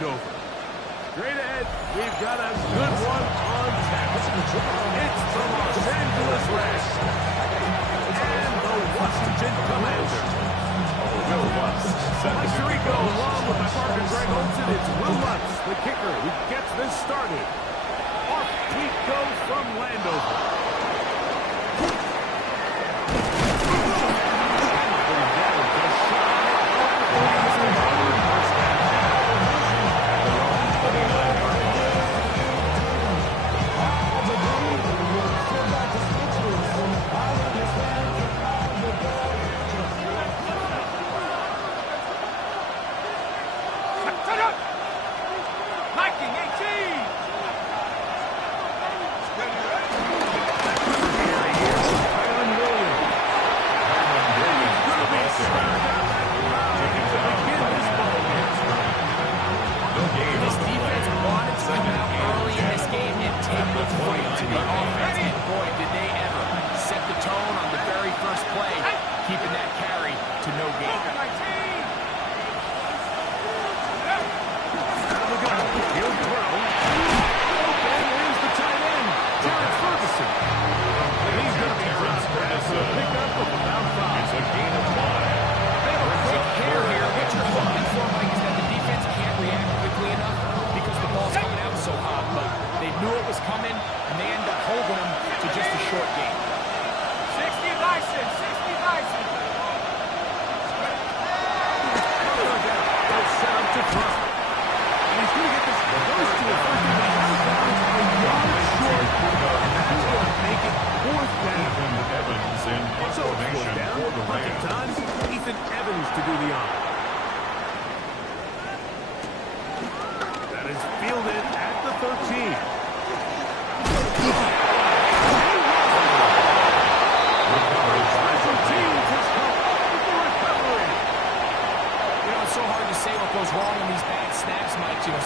Landover. Straight ahead, we've got a good one on tap. It's the Los Angeles Rams and the Washington Commanders. Will Lutz. Mike Tirico along with my partner Greg Olson. It's Will Lutz, the kicker, who gets this started. Off we go from Landover.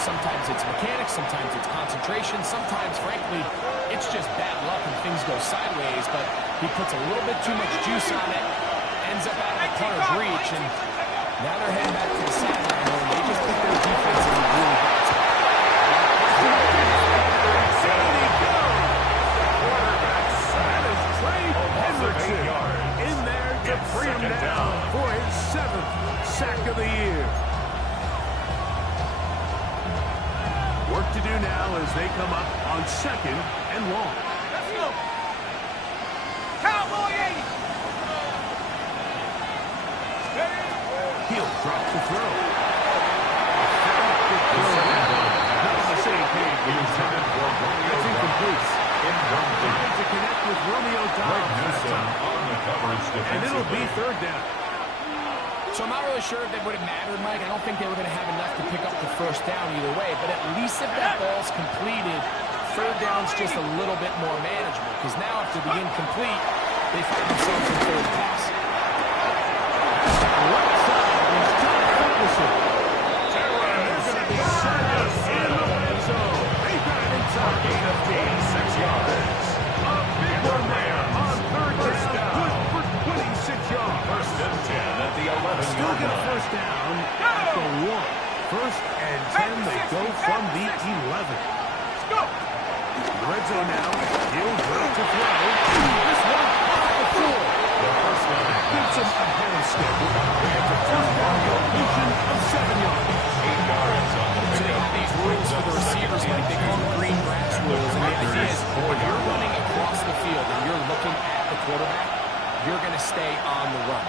Sometimes it's mechanics, sometimes it's concentration, sometimes, frankly, it's just bad luck and things go sideways, but he puts a little bit too much juice on it, ends up out of the punter's reach, and now they're heading back to the sideline, and they just put their defense in a really bad spot. In there to bring him down for his 7th sack of the year. Work to do now as they come up on 2nd and long. Let's go. Cowboy 80. He'll drop the throw. Not on the same page. That's incomplete. Trying to connect with Romeo Dobbs. And it'll be 3rd down. So I'm not really sure if it would have mattered, Mike. I don't think they were going to have enough to pick up the 1st down either way. But at least if that ball's completed, 3rd down's just a little bit more manageable. Because now after the incomplete, they find themselves in 3rd pass. Right side is John Ferguson. They're going to be set up in the red zone. They got it inside. Gain of 6 yards. A big one there on 3rd down. Good for 26 yards. 1st and 10 at the 11. Still get a 1st down at the 1. 1st and 10, they go from the 11. Let's go. Red zone now. He'll drop to throw. This one off the floor. The 1st down Beats him ahead of schedule. It's a 1st down completion of 7 yards. 8 yards on the So they have these rules for the receivers, like they call them green grass rules. And the idea is when you're running across the field and you're looking at the quarterback, you're going to stay on the run.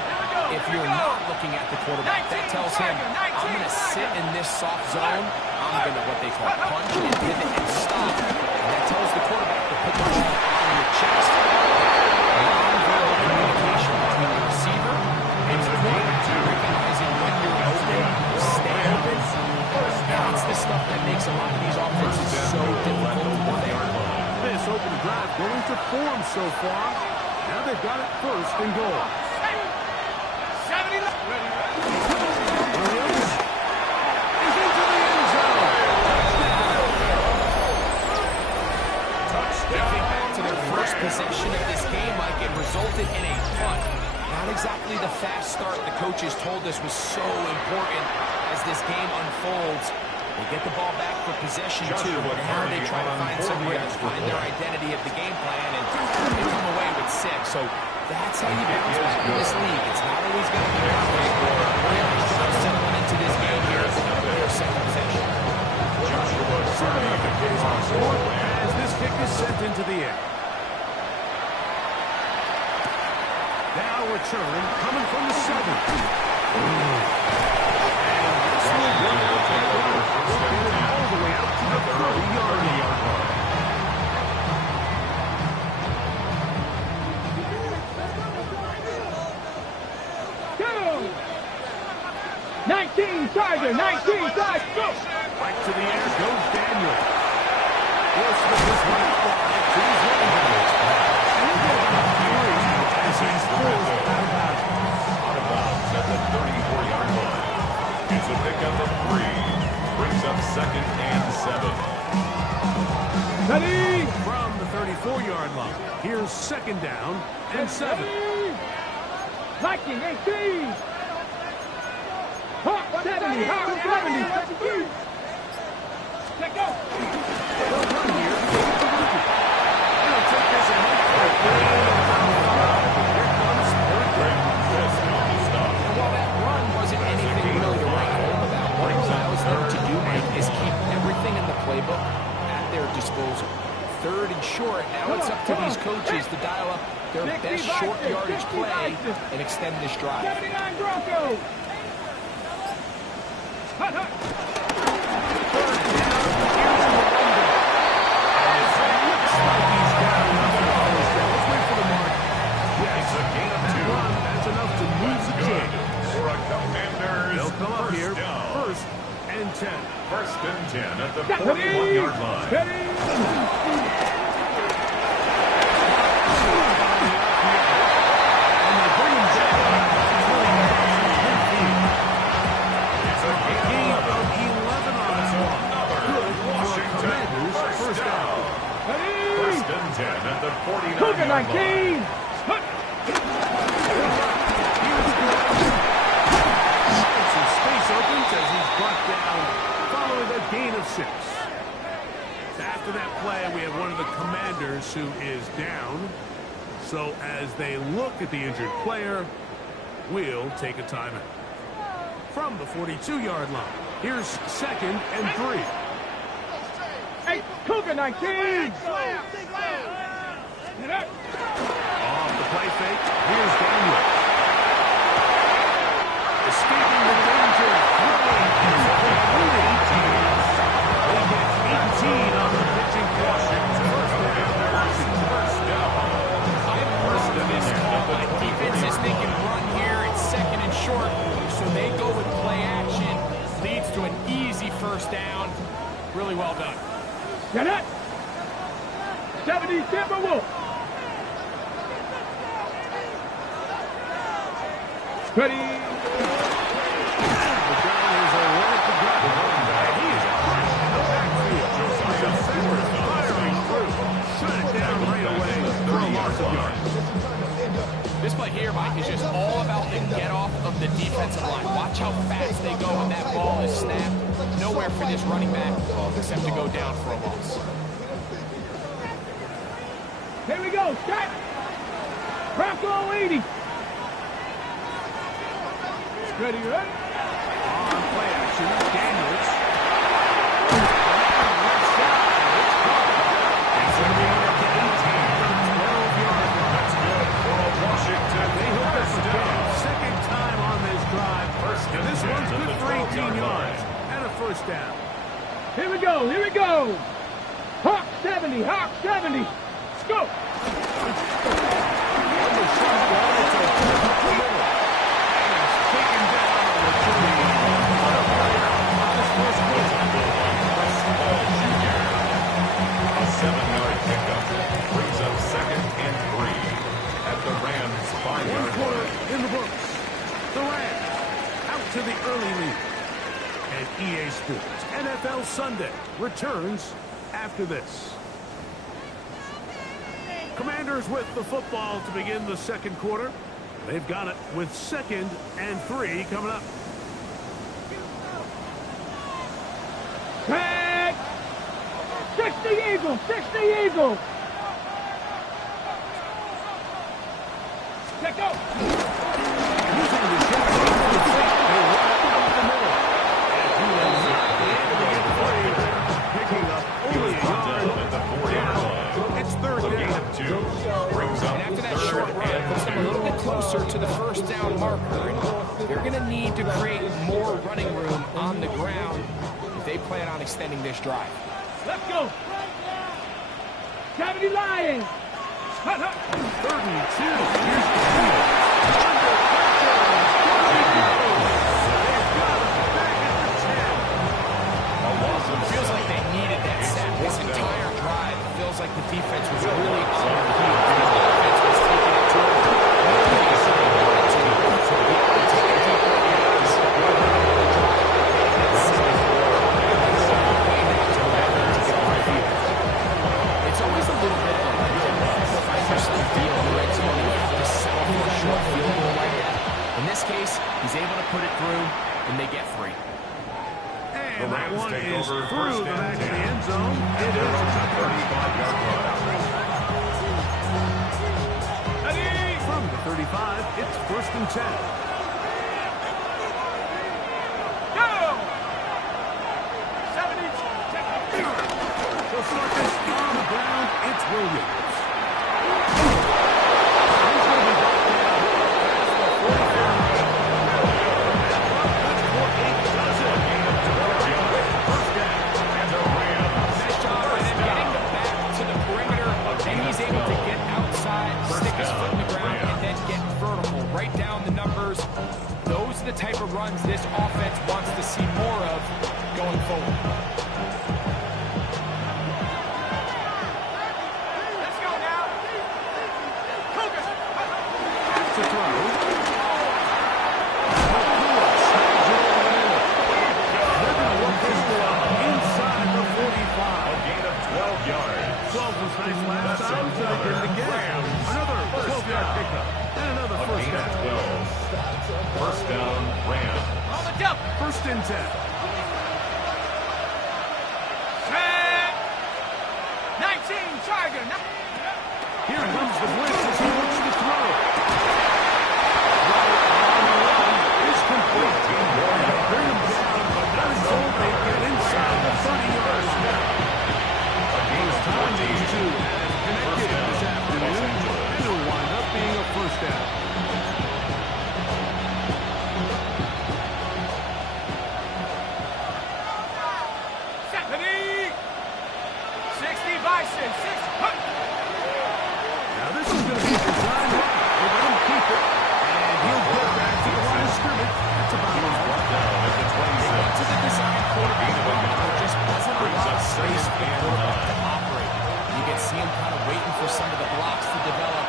If you're not looking at the quarterback, that tells him, I'm going to sit in this soft zone. I'm going to what they call punch and pivot and stop. And that tells the quarterback to put the ball on your chest. Non-verbal communication between the receiver and the quarterback, recognizing when you're open, stay open. That's the stuff that makes a lot of these offenses so difficult to defend. This open drive going to form so far. Now they've got it 1st and goal. 70 left. Williams is into the end zone. Touchdown. Back to their first possession of this game, Mike, it resulted in a punt. Not exactly the fast start the coaches told us was so important as this game unfolds. They get the ball back for possession, too. Now they try to find some way to find their identity of the game plan, and they come away with 6. So that's how you bounce back in this league. It's not always going to be perfect. Really settling into this game here. Their second possession. As this kick is sent into the air. Now return coming from the 7. All the way out to the 30-yard line. 19 Tiger, 19 Tiger, go! Right to the air goes Daniel. Will slip this one out wide to his running backs. And he'll get about 3 as he's forced out of bounds. Out of bounds at the 34-yard line. It's a pickup of 3. Brings up 2nd and 7. Ready? From the 34-yard line, here's 2nd down and 7. 19, 18. Hawk 70, Hawk 70. Let go. They'll run here. He'll take this and make for a gain. Here comes 3rd down. And while that run wasn't anything really to write home about, what it allows them to do, Mike, is keep everything in the playbook at their disposal. 3rd and short, now it's up to these coaches to dial up their best short yardage play and extend this drive. 79 Broncos. Hut, hut. 3rd down. Here's the window. And it looks like he's got enough to close down. Let's wait for the mark. Yes, It's a gain of 2. run. That's enough to move the Good chains. for a Commanders. They'll come up here. Down. 1st and 10. 1st and 10 at the Ready? 41-yard line. Ready? And they bring him down. It's a A gain gain of 11 on this one. another Good for Washington Commanders. First down. Ready? 1st and 10 at the Cougar 49-yard line. 19. Hut. Some space opens as he's brought down following a gain of 6. After that play, we have one of the Commanders who is down. So as they look at the injured player, we'll take a timeout. From the 42-yard line, here's 2nd and 3. Hey, Cougar 19. Get up. Off the play fake, here's Daniel. Escaping the danger, throwing and leading. They get 18 on the pitching caution. First down. I've heard this call, like defense is thinking run here, it's 2nd and short, so they go with play action, leads to an easy 1st down. Really well done. Get up. 70 Timberwolf. Ready? The down is a right to grab. And he is crushed in the backfield. Defenders firing through. Shut it down right away for a loss of yards. This play here, Mike, is just all about the get-off of the defensive line. Watch how fast they go when that ball is snapped. Nowhere for this running back except to go down for a loss. Here we go. Start. Bronco 80. Ready, ready? On play action, Daniels. It's going to be able to get 18 from 12-yard line. That's good for a Washington. They hook up first again. down. 2nd time on this drive. First And this and one's 10 good at the for 18 12-yard yards. line. And a 1st down. Here we go. Here we go. Hawk 70. Hawk 70. Let's go. On the shotgun, it's a pull up the middle. And it's taken down on the 2. A 7-yard pickup brings up 2nd and 3 at the Rams' 5-yard Quarter line. in the books. The Rams out to the early lead. And EA Sports NFL Sunday returns after this. Commanders with the football to begin the 2nd quarter. They've got it with 2nd and 3 coming up. 60 Eagle, 60 Eagle. Let go. Using the shot, they walk up the middle. And he was not able to get free, picking up only a yard at the 4-yard line. It's third A gain down. of 2 brings up And after that third short run, it puts them a little bit closer to the first down marker. And they're going to need to create more running room on the ground if they plan on extending this drive. Let's go. 70 Lions. Hut, hut. Third and 2. Here's the field. Under pressure. They've got us back at the 10. A loss of Feels like they needed that sack. This entire drive feels like the defense was really on their heels. The offense was taking it to them. It's always a little bit of a find yourself deep in the red zone. You have to settle for a short field goal like that. In this case, he's able to put it through, and they get free. And that Rams one take is over through first the and back of the 10. end zone. It is a 35-yard line. from the 35. It's first and 10. Go. 70. So Circus on the ground. It's Williams. He's going to be brought down past the 45. That's for a dozen. First down. Nice job by them getting the back to the perimeter, and he's able to get outside, stick his foot in the ground, and then get vertical. Right down the numbers. Those are the type of runs this offense wants to see more of going forward. Let's go now. Cougars. To throw. They're going to work this one inside the 45. A gain of 12 yards. 12 was nice last time, so they get it again. Another 12-yard pickup. And another A first gain of down. 12. First down, Rams. On the jump. First and 10. Set. 19 Charger. Here comes the blitz as he looks to throw. Right on the run is complete. Bring him down, but not until they get inside the 30-yard line. First time these two have connected this afternoon, and it'll wind up being a first down. Stephanie. 60 Bison. 6. Hut. Now this is going to be a design run. They let him keep it, and he'll get back to the line of scrimmage. That's about He was all. brought down at the 27. To the design quarterback, there just wasn't a lot of space for the quarterback to operate. You can see him kind of waiting for some of the blocks to develop.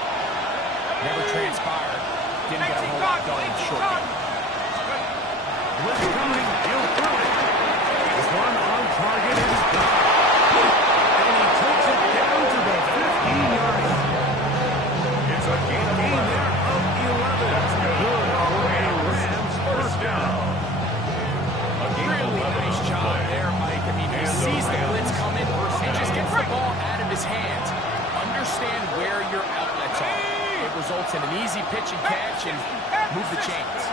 Never transpired. Didn't get a whole lot going short game. Blitz coming. He'll throw it. This one on target is gone. And he takes it down to the 15-yard line. It's a gain of Gain 11. there of 11. That's good. For a Rams first down. A gain of Really 11 nice on the job play. there, Mike. I mean, he And the sees the Rams blitz coming and just gets the ball out of his hands. Understand where your outlets are. It results in an easy pitch and catch and move the chains.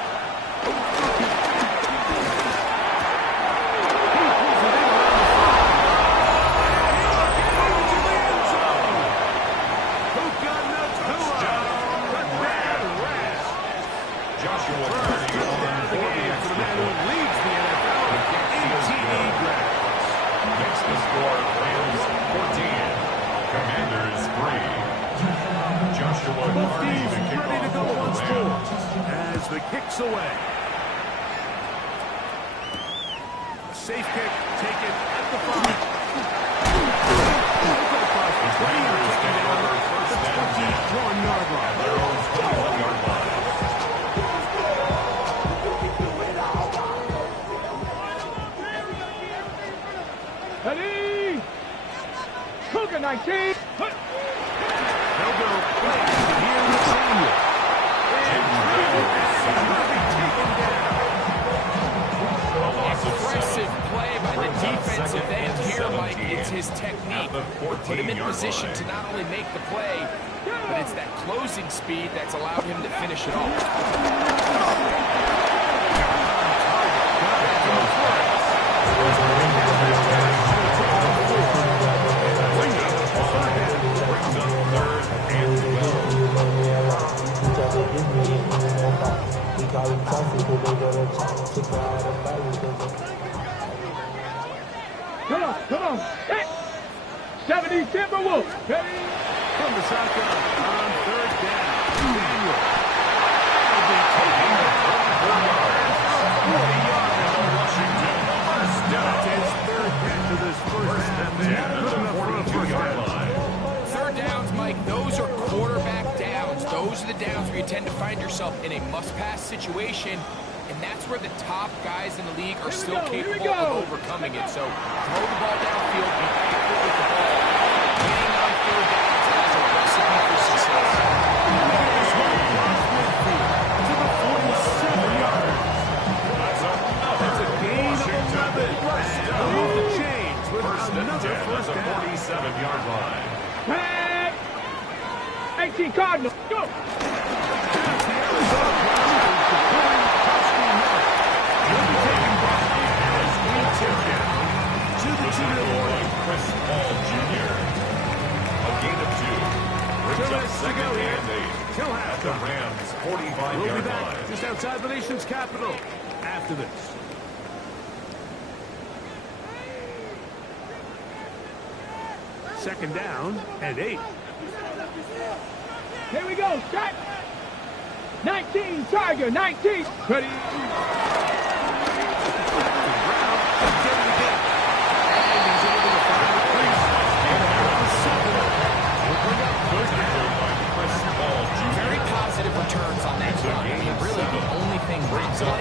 Joshua Purdy on The game for the man who leads the NFL in TD grabs. makes the score Rams 14, Commanders 3. Joshua Both Purdy, teams the ready to kickoff go for once the more Rams. as the kick's away. A safe kick taken at the 5. Across the 20 and taken down at the 21-yard line. Their own 21-yard line. Ready. Cougar 19. Hut. They'll go back here with Samuel. And will be taken down. A loss of 7. Impressive play by the defensive end here, Mike. It's It's his technique. Put him in position to not only make the play, but it's that closing speed that's allowed him to finish it off. Come on. Hit. 70 Timberwolves. Ready? From the shotgun on third down. Daniel. Will be taking the 40 yards of Washington. First down. His third catch of this first half. Good enough for a first down. Third downs, Mike, those are quarterback downs. Those are the downs where you tend to find yourself in a must-pass situation. And that's where the top guys in the league are still capable of overcoming it. So throw the ball downfield, be accurate with the ball. Getting on third downs, that is a recipe for success. To the 47 yards. That's a gain of 11. And move the chains with another first down. 47-yard line. Tag. 18 Cardinals. Go. Chris Paul Jr. A gain of 2. Brings up second and 8 at the Rams' 45-yard line. Just outside the nation's capital after this. Second down and 8. Here we go. Set. 19 Tiger. 19. Ready. Very positive returns on that run. I mean, really, the only thing brings up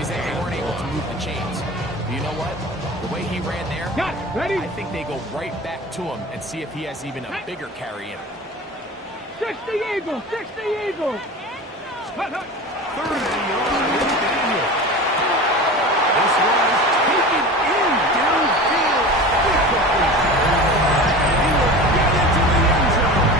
is that they weren't able to move the chains. But you know what? The way he ran there, Got it. Ready? I think they go right back to him and see if he has even a bigger carry in him. 60 Eagles. 60 Eagles. Hut, hut. Third and long. Daniel. This one is taken in downfield. He will get into the end zone.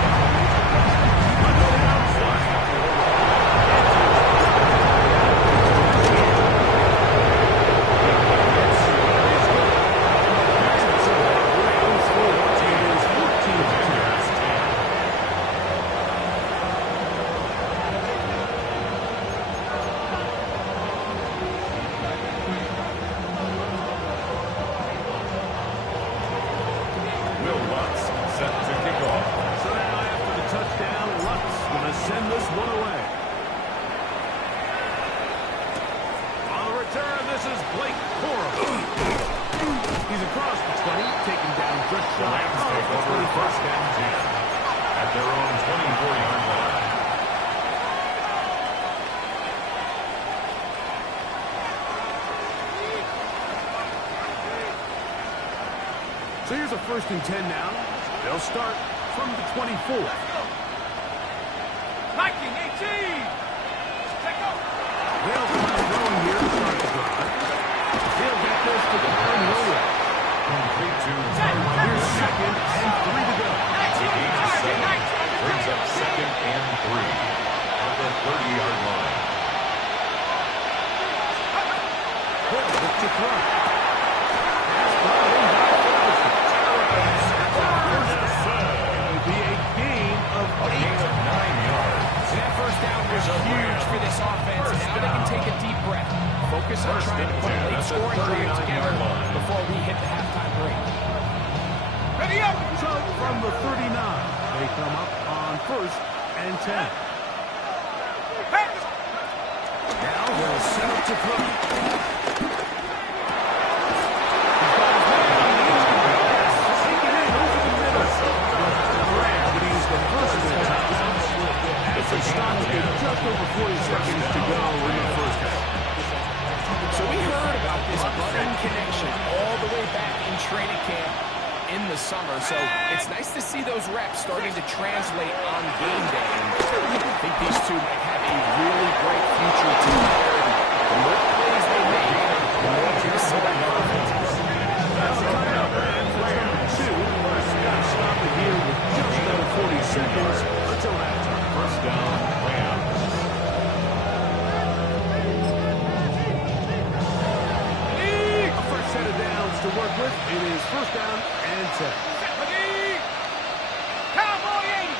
So here's a 1st and 10 now. They'll start from the 24. Viking 18. They'll come throwing here to start the drive. They'll get this to the Roller. Complete to Here's 2nd and 3 to go. brings up 2nd and 3 at the 30-yard line. Hill with the throw. It'll be a gain of 8. Gain of 9 yards. And that first down was huge for this offense. Now they can take a deep breath. Focus on trying to put a late scoring drive together before we hit the halftime break. Ready up. So from the 39, they come up on 1st and 10. Now they'll set up to throw. Taken in over the middle. Graham would use the first of their time. As they stop with just over 40 seconds to go in the first half. So we heard about this budding connection all the way back in training camp in the summer. So it's nice to see those reps starting to translate on game day. And I think these two might have a really bright future together. The more plays they make, the more you're going to see that offense. That's coming up. And for number 2. work with. It is first down and 10. Cowboy 80.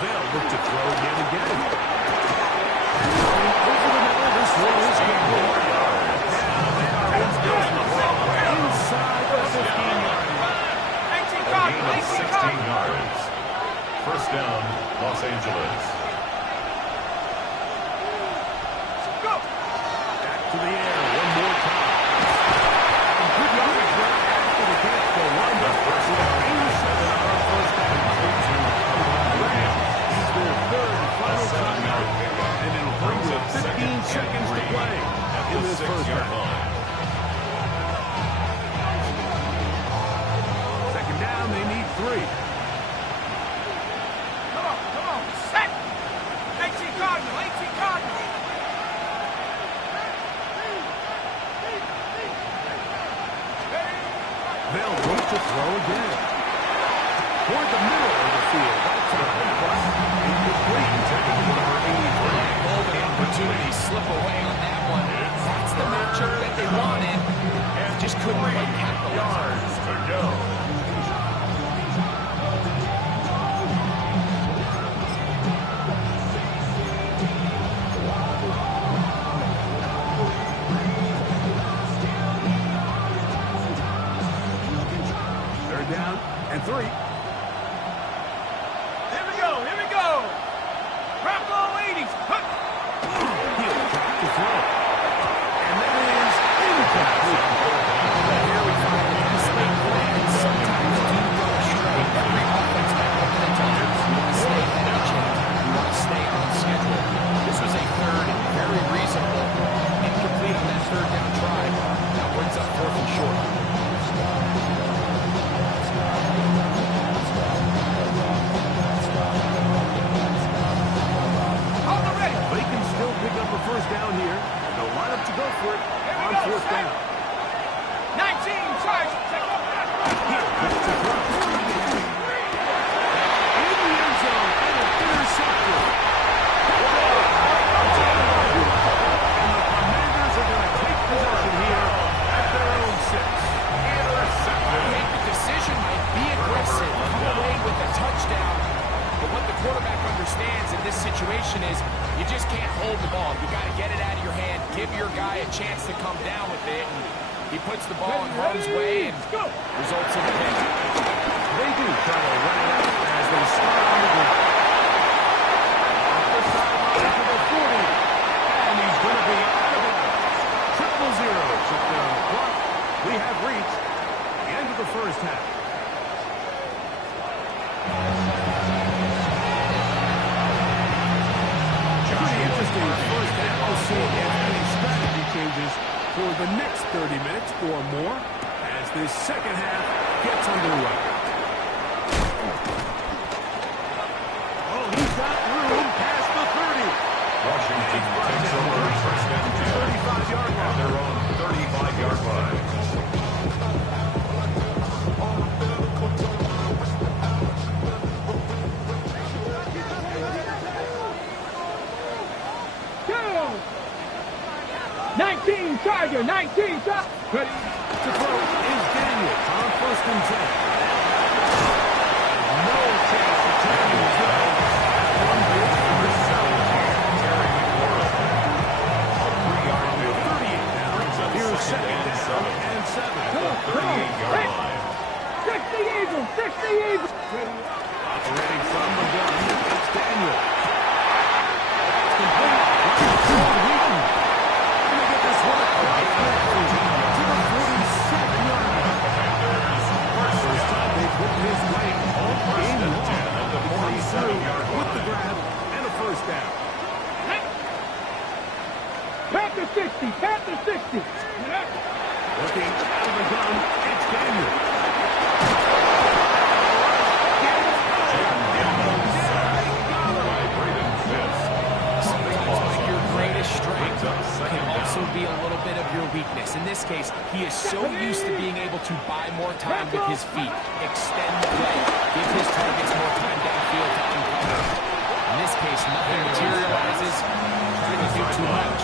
They'll look to throw yet again. Over the middle, this one is good. Now they are inside the 15-yard line. Gain of 16 yards. First down, Los Angeles. Back to the air one more time. Good yardage right after the catch. The linebacker first down. 87 on first down. He's their third and final timeout. And it'll bring them 15 seconds to play in this first half. Second down, they need 3. Come on, set. 18 Cardinal, 18 Cardinal. They'll look to throw again. Toward the middle of the field. That time, but incomplete. Taken to number 83. Golden opportunity slip away on that one. That's the matchup that they wanted. Just couldn't quite capitalize. Yards to go. Third down and 3. Here we go. Bronco 80s. He'll try to throw. And that is incomplete. Here we find this late plan sometimes do go astray. Every offense back up the times. You want to stay ahead of the chain. You want to stay on schedule. This was a third and very reasonable. Incomplete on that third down try. Now brings up 4th and short. They can still pick up a first down here. And they'll line up to go for it on 4th down. 19 charge. Here, quick to throw. In the end zone and an interception. And the Commanders are going to take possession here at their own 6. Make the decision might be aggressive, come away with a touchdown. But what the quarterback understands in this situation is you just can't hold the ball. You got to get it out of your hand, give your guy a chance to come down with it. And he puts the ball in harm's way and results in a pick. They do try to run it out as they start on the ground. Off the sideline to the 40. And he's going to be out of bounds. 0-0. Shut down the clock. We have reached the end of the first half. Pretty interesting first half. We'll see if any strategy changes for the next 30 minutes or more as this second half gets underway. Oh, he's got room past the 30. Washington takes over first down to 35-yard line. their own 35-yard line. Go. 19 Charger, 19 Charger. Ready to throw is Daniel on 1st and 10. No chance to turn him around. One big first down. Carrying it forward. A 3-yard field. 38 now. Here's second down and 7. Come on. 38-yard line. 60 Eagles, 60 Eagles. Operating from the gun, it's Daniel. That's complete. Wheaton. Gonna get this one to the 47-yard line. First time they've put his way all game long. At the 47-yard With the line. grab and a first down. Panther 60, Panther 60. Looking out of the gun, it's Daniel. Sometimes your greatest strength can also be a little bit of your weakness. In this case, he is so used to being able to buy more time with his feet, extend the play, give his targets more time downfield to uncover. In this case, nothing materializes, trying to do too much.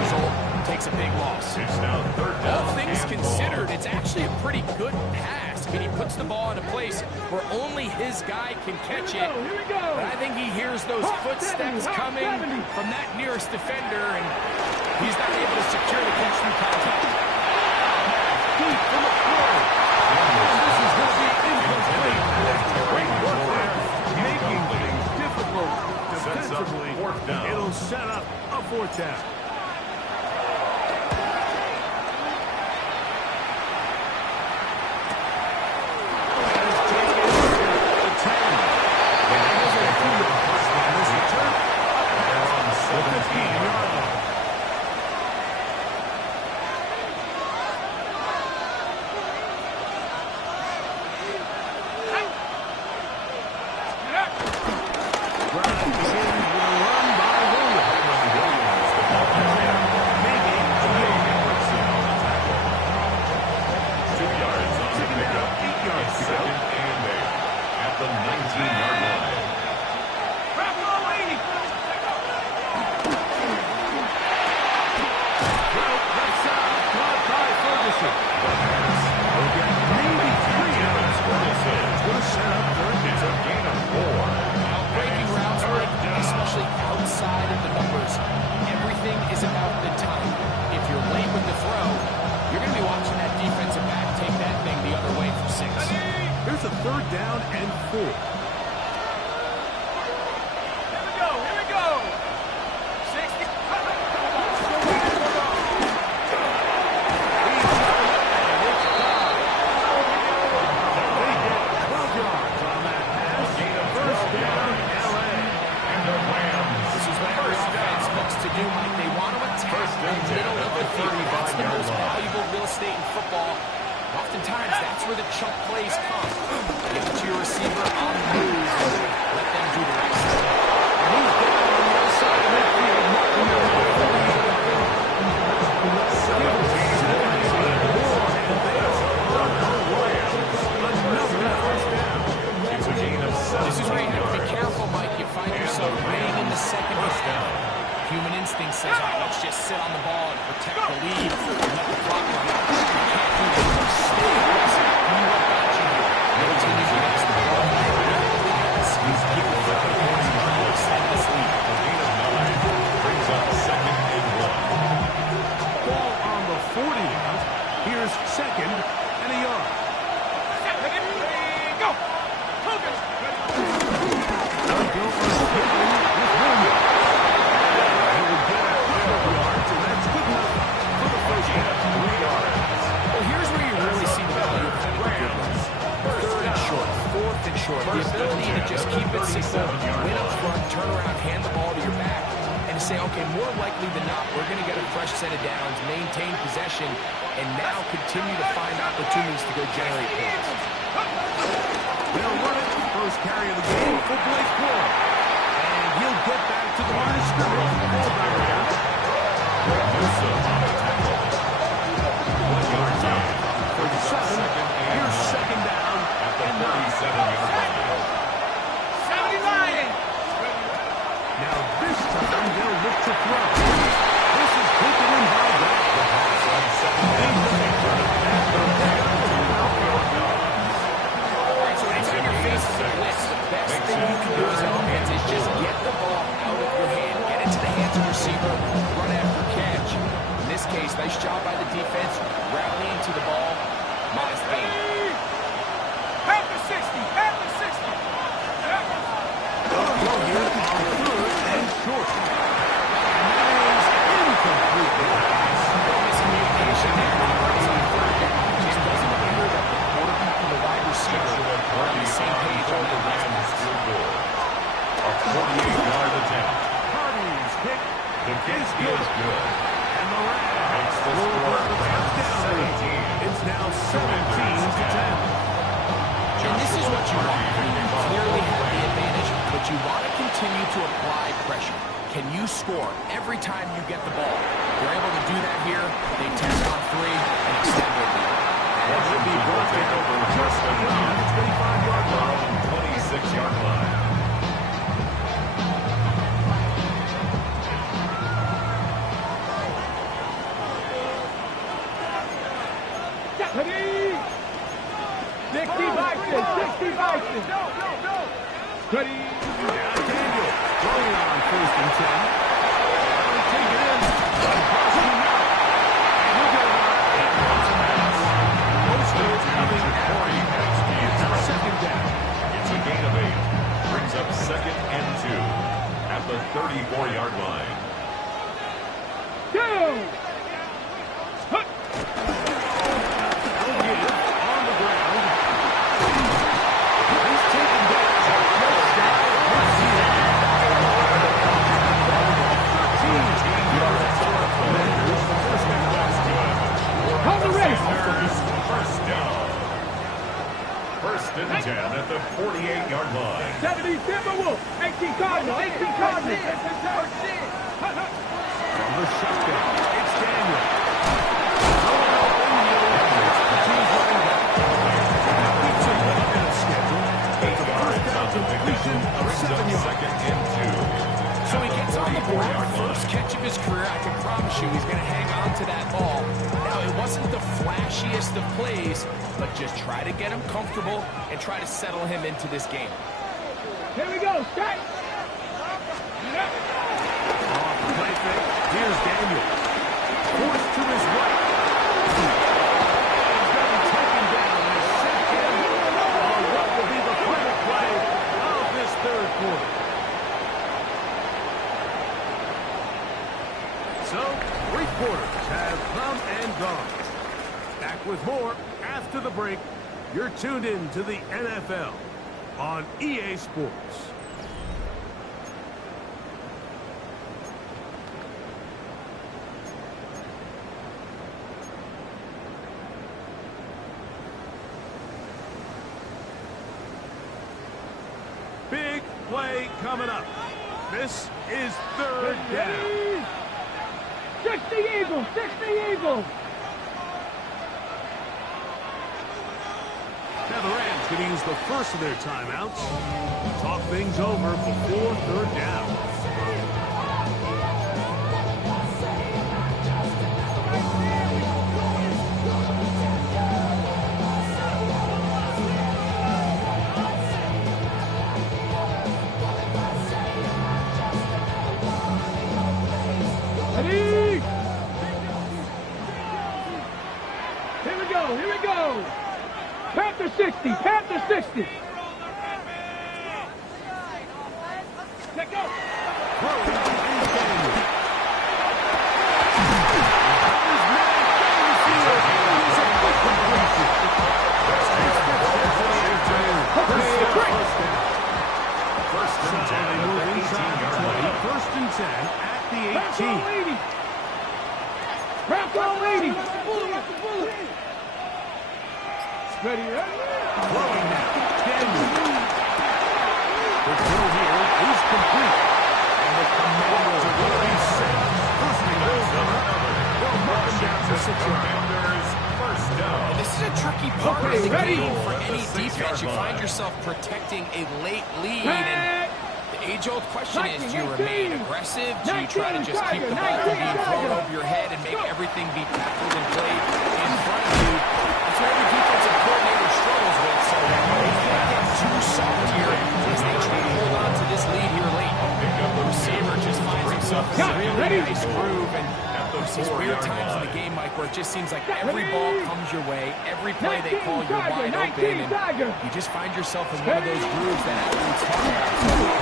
result, takes a big loss. It's now third down. All things and considered, long. it's actually a pretty good pass. I mean, he puts the ball in a place where only his guy can catch it. Here we go. But I think he hears those footsteps coming from that nearest defender, and he's not able to secure the catch through contact. Deep from the floor. This is going to be incomplete. Great work there, making things difficult defensively. Fourth down. It'll set up a fourth down. Here's a third down and 4. Here we go. 60. To do, Mike, they want to attack the middle of the field. That's the most valuable real estate in football. Oftentimes, that's where the chunk plays come. Give it to your receiver on the move and let them do the rest. He's down on the other side of midfield. This is where you have to be careful, Mike. You find yourself laying in the second down. Human instinct says, let's just sit on the ball and protect the lead and let the clock run out. You can't do that. Stay aggressive. Do what got you here. Continue to pass the ball. He's giving the points to extend this lead. A gain of 9 brings up second and 1. Ball on the 40 now. Here's second and a yard. Go. Focus. Well, here's where you really see the value of having a good run. Third and short, fourth and short. The ability to just keep it simple, win up front, turn around, hand the ball to your back, and to say, okay, more likely than not, we're going to get a fresh set of downs, maintain possession, and now continue to find opportunities to go generate points. They'll run it. First carry of the game for Blake Ford. And he'll get back to the line of scrimmage. Newsom on the tackle. 1 yard gain. 37. Here's second down At the and 9. 37-yard line. 79. Now this time they'll look to throw. This is taken in by Black. The pass on second down. So anytime you're facing a blitz, the best thing you can do as offense is just get the ball out of your hand, get it to the hands of the receiver, run after catch. In this case, nice job by the defense, rallying to the ball, modest gain. Half the 60. Half the 60. They'll go here on third and short. And that is incomplete. Miscommunication there. Runs on third down. Just doesn't appear that the quarterback and the wide receiver are on the same page on that last pass. A 48-yard attempt. Hardy's kick The kick is good. and the Rams Makes the will score run the touchdown lead. 17. It's now 17-10. And this is what you want. You clearly have the advantage, but you want to continue to apply pressure. Can you score every time you get the ball? They're able to do that here. They test on 3 and extend their lead. And will be brought down just beyond the 25-yard line. 26-yard line. Ready? 60 Bison, 60 Bison. Ready? Daniel throwing on 1st and 10. Take it in. Busting out. And he'll get about 8 points of that. Most of it's coming at 2nd down. It's a gain of 8. Brings up 2nd and 2 at the 34-yard line. Go! Hut! They'll give on the ground. He's taken down. Call the race! First down. 1st and 10 at the 48-yard line. 70 Timberwolves, 18 Cardinals, 18 Cardinals. From the shotgun, it's Daniel. So he gets on the board, first catch of his career. I can promise you he's going to hang on to that ball. Now, it wasn't the flashiest of plays, but just try to get him comfortable and try to settle him into this game. Here we go, start. Off the play fake, here's Daniel. Forced to his right. He's going to be taken down and sent in on what will be the final play of this 3rd quarter. So, 3 quarters have come and gone. Back with more after the break. You're tuned in to the NFL on EA Sports. Big play coming up. This is 3rd down. 60 Eagles, 60 Eagles. Now the Rams going to use the first of their timeouts. Talk things over before 3rd down. Ready? Here we go, here we go. Panther 60, Panther 60. Let go. First and 10 at the 18. Bronco leading. Ready, ready? Throwing now. Daniel. The throw here is complete. And the Commanders are going to be set. First and goal from another. They'll mark them down to 6 Commanders first down. And this is a tricky part of the ready? game for any 6-yard defense. You find line. yourself protecting a late lead, and the age-old question is, do you remain aggressive? Do you try to just keep the ball from being thrown over your head and make everything be tackled and played in front of you? It's what every defensive coordinator struggles with, so they can't get too soft here as they try to hold on to this lead here late. The receiver just finds himself in a really nice groove, and there's these weird times in the game, Mike, where it just seems like every ball comes your way, every play they call you're wide open, and you just find yourself in one of those grooves that athletes talk about. So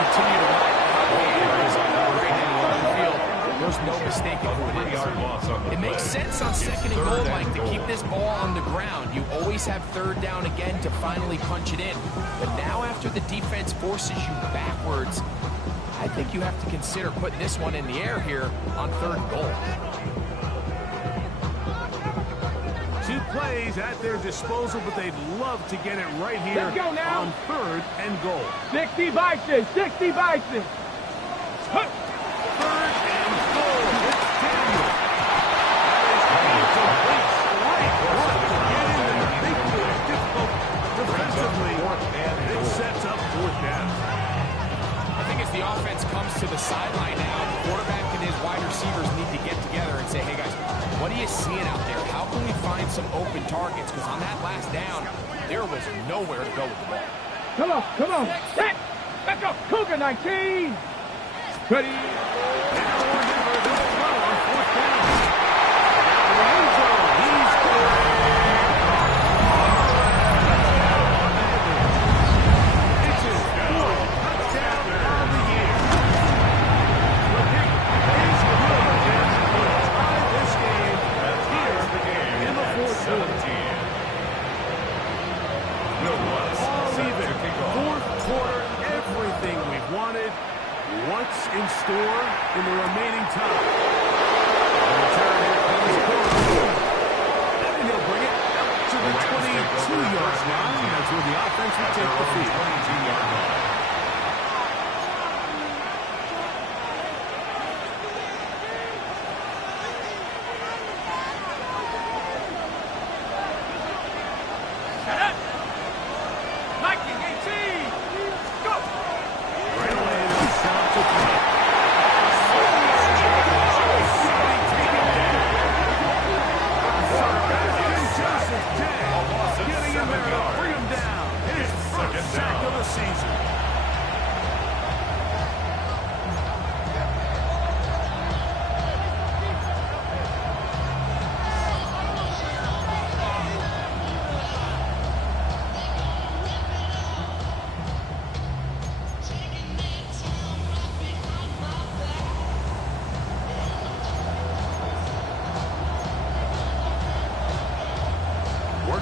continue to ride hot areas on the right hand of the field. There's no mistaking who it is. It makes sense on 2nd and goal, Mike, to keep this ball on the ground. You always have 3rd down again to finally punch it in. But now after the defense forces you backwards, I think you have to consider putting this one in the air here on 3rd and goal. 2 plays at their disposal, but they'd love to get it right here Let's go now. on 3rd and goal. 60 Bison, 60 Bison. 3rd and goal. It's Daniel. He's going to wait right to get in there. Making it difficult defensively. It sets up 4th down. I think as the offense comes to the sideline now, the quarterback and his wide receivers need to get together and say, hey guys, what are you seeing out there? How can we find some open targets because on that last down, there was nowhere to go with the ball. Come on. Set. Let's go. Cougar 19. Ready. What's in store in the remaining time? The return here comes Corey. And he'll bring it out to the 22-yard line. That's where the offense will take the field. 22-yard line.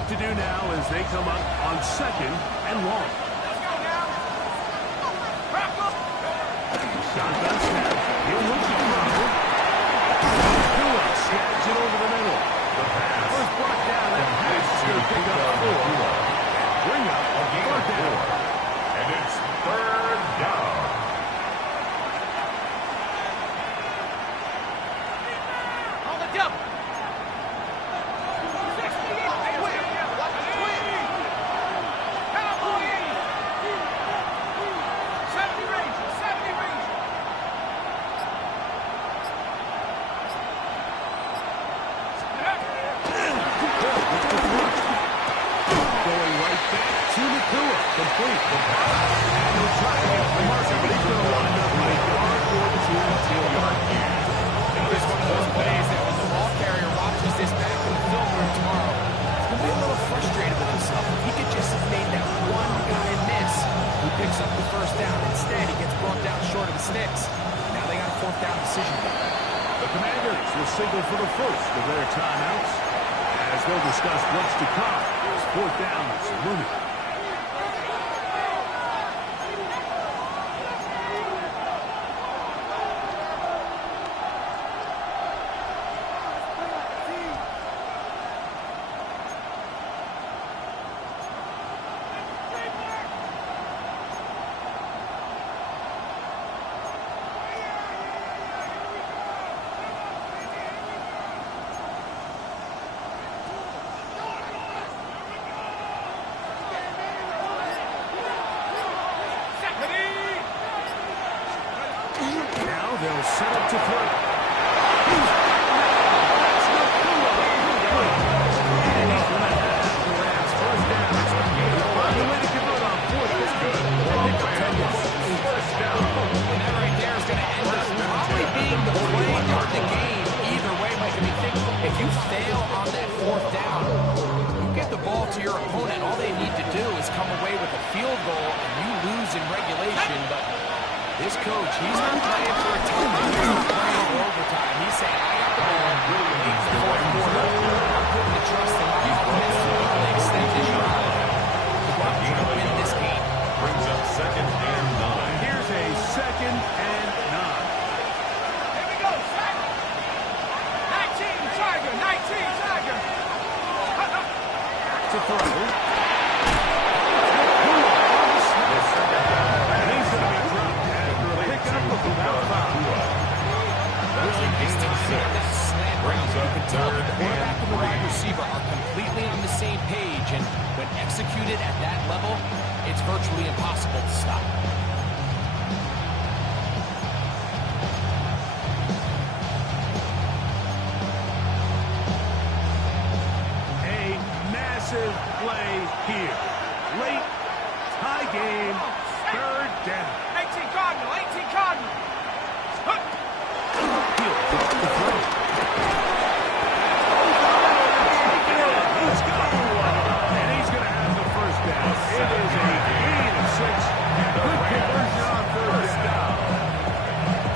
To do now as they come up on second and long. Shotgun snap. He'll look to throw. Stabs it over the middle. The pass. First brought down and pass is going to pick up 4. Bring up a third down. And it's third down. On the double. Complete. And he'll try to get the marker, but he's going to wind up with a yard or 2 until yard gain. This one of those plays that when the ball carrier watches this back in the film room tomorrow, he's going to be a little frustrated with himself. If he could just have made that one guy miss who picks up the first down. Instead, he gets brought down short of the sticks. Now they got a fourth down decision. The Commanders will signal for the first of their timeouts as they'll discuss what's to come. As fourth down is looming. They'll set up to throw. If you fail on that fourth down, you get the ball to your opponent. All they need to do is come away with a field goal, and you lose in regulation. But this coach, he's not playing for a time. He's not playing for overtime. He's saying, I got the ball. Late the fourth quarter. I'm putting the trust in my offense to extend this drive. The Bucs are going to win this game. Brings up second and 9. Here's a second and 9. Here we go, second. 19, Tiger, 19, Tiger. To throw. Quarterback and the wide receiver are completely on the same page, and when executed at that level, it's virtually impossible to stop. decisive play here. Late, tie game, third down. 18 Cardinal, 18 Cardinal. Let's go! And he's going to have the first down. It is a gain of 6. Good conversion on first down.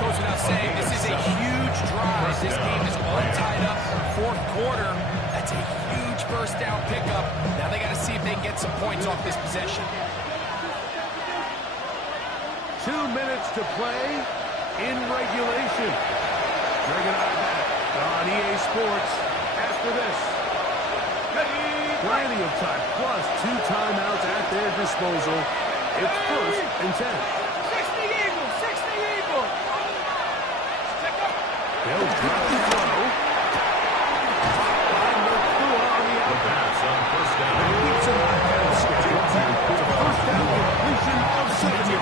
Goes without saying, this is a huge drive. This game is all tied up. Fourth quarter, that's a huge first down pickup. Now they got to see if they can get some points off this possession. 2 minutes to play in regulation. They're going to have that on EA Sports after this. Plenty of time, plus 2 timeouts at their disposal. It's first and 10. 60 Eagles, 60 Eagles. They'll drop the throw. And look through on the The outback. pass on first down. Beats him ahead of schedule. It's a first down completion of 70.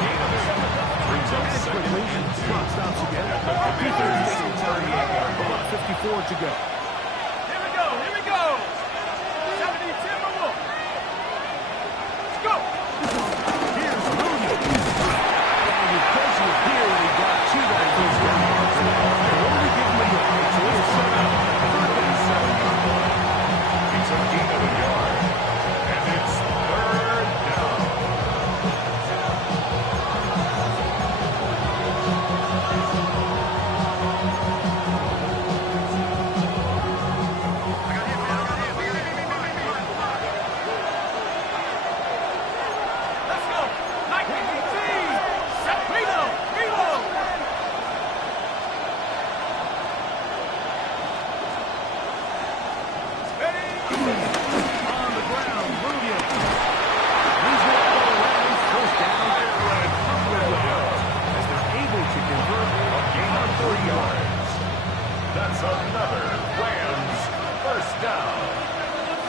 Brings up And second quickly, and 2. clock stops again. 54 to go. Here we go, here we go. 70 Timberwolves. Let's go. Here's Mooney. And because he's here, he got 2 that first down. They're only giving him the right to his second. Third and 7. It's a gain of a yard. And it's third down. Let's go. 1918. Reload, reload. On the ground, Williams. He's going to go around. First down. As they're able to convert A gain of 3 yards. That's another Rams first down.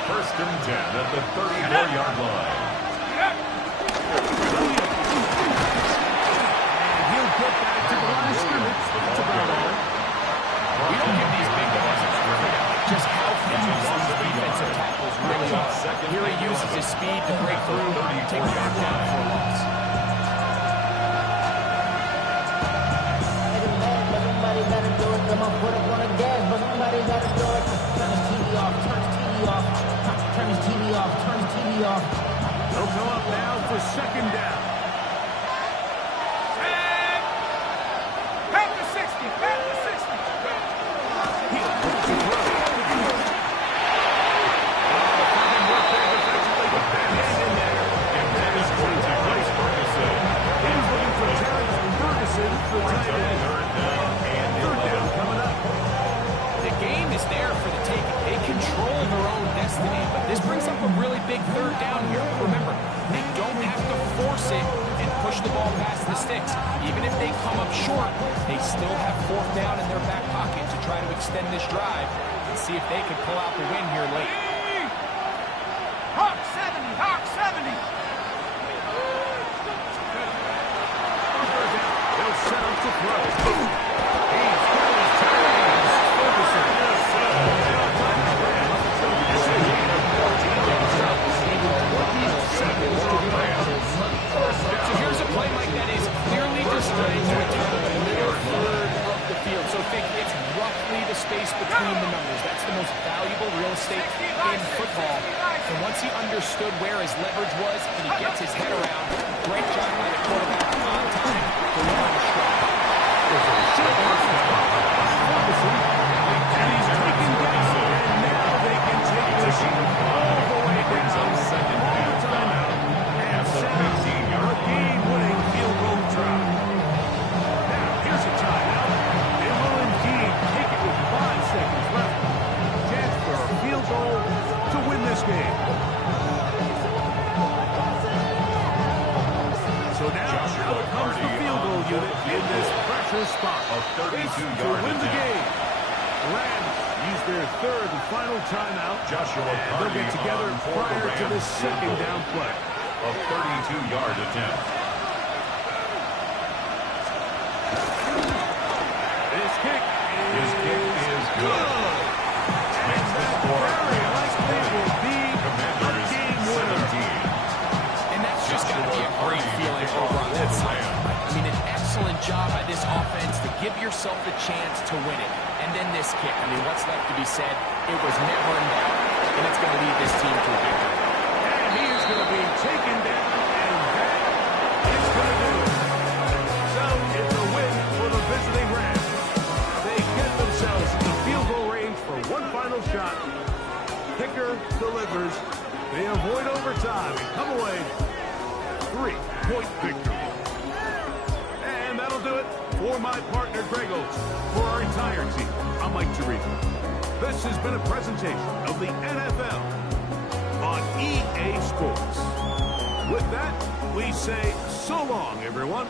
First and 10 at the 34-yard line. and he'll get back to the line of scrimmage. That's about all. We don't give these big guys just how fast these defensive tackles really are. Here he uses his speed to break through and take the arm down for a loss. Somebody gotta do it. Come on, put up on the gas, but somebody gotta do it. Turn his TV off. Turn his TV off. Turn his TV off. Turn his TV off. They'll come up now for second down. And back to 60, back to 60. He'll put to throw. Finding work there defensively with that hand in there. And that is going to place Ferguson. He's looking for Terrence Ferguson for tight end. Third down and Third down 11. coming up. The game is there for the taking. They control their own destiny, but this brings up a really big third down here. Remember, they don't have to force it and push the ball past the sticks. Even if they come up short, they still have fourth down in their back pocket to try to extend this drive and see if they can pull out the win here late. Hawk 70, Hawk 70. They'll set up to throw. He's got his tight ends. Ferguson. So here's a play like that is clearly designed to attack the middle third of the field. So think it's roughly the space between the numbers. That's the most valuable real estate in football. And once he understood where his leverage was and he gets his head around, great job by the quarterback on time, delivering a strike. And he's taken down. And now they can take this all the way down. Second All the time out. And set up a game-winning field goal drive. Now, here's a timeout. They will indeed take it with 5 seconds left. Chance for a field goal to win this game. So now, out comes the field goal unit in this pressure spot. A To 32-yard win the attempt. game. Rams use their third and final timeout. Joshua And they'll get Carney together on for the prior to Rams this field second goal. down play. A 32-yard attempt. This kick His kick is good. good. Makes the score Very likely will be a Commanders yourself a chance to win it. And then this kick. I mean, what's left to be said? It was never in doubt, and it's going to lead this team to a victory. And he is going to be taken down, and that is going to do it. So it's a win for the visiting Rams. They get themselves in the field goal range for one final shot. Kicker delivers. They avoid overtime and come away 3-point victory. And that'll do it for my partner, Greg Olson. For our entire team, I'm Mike Tirico. This has been a presentation of the NFL on EA Sports. With that, we say so long, everyone.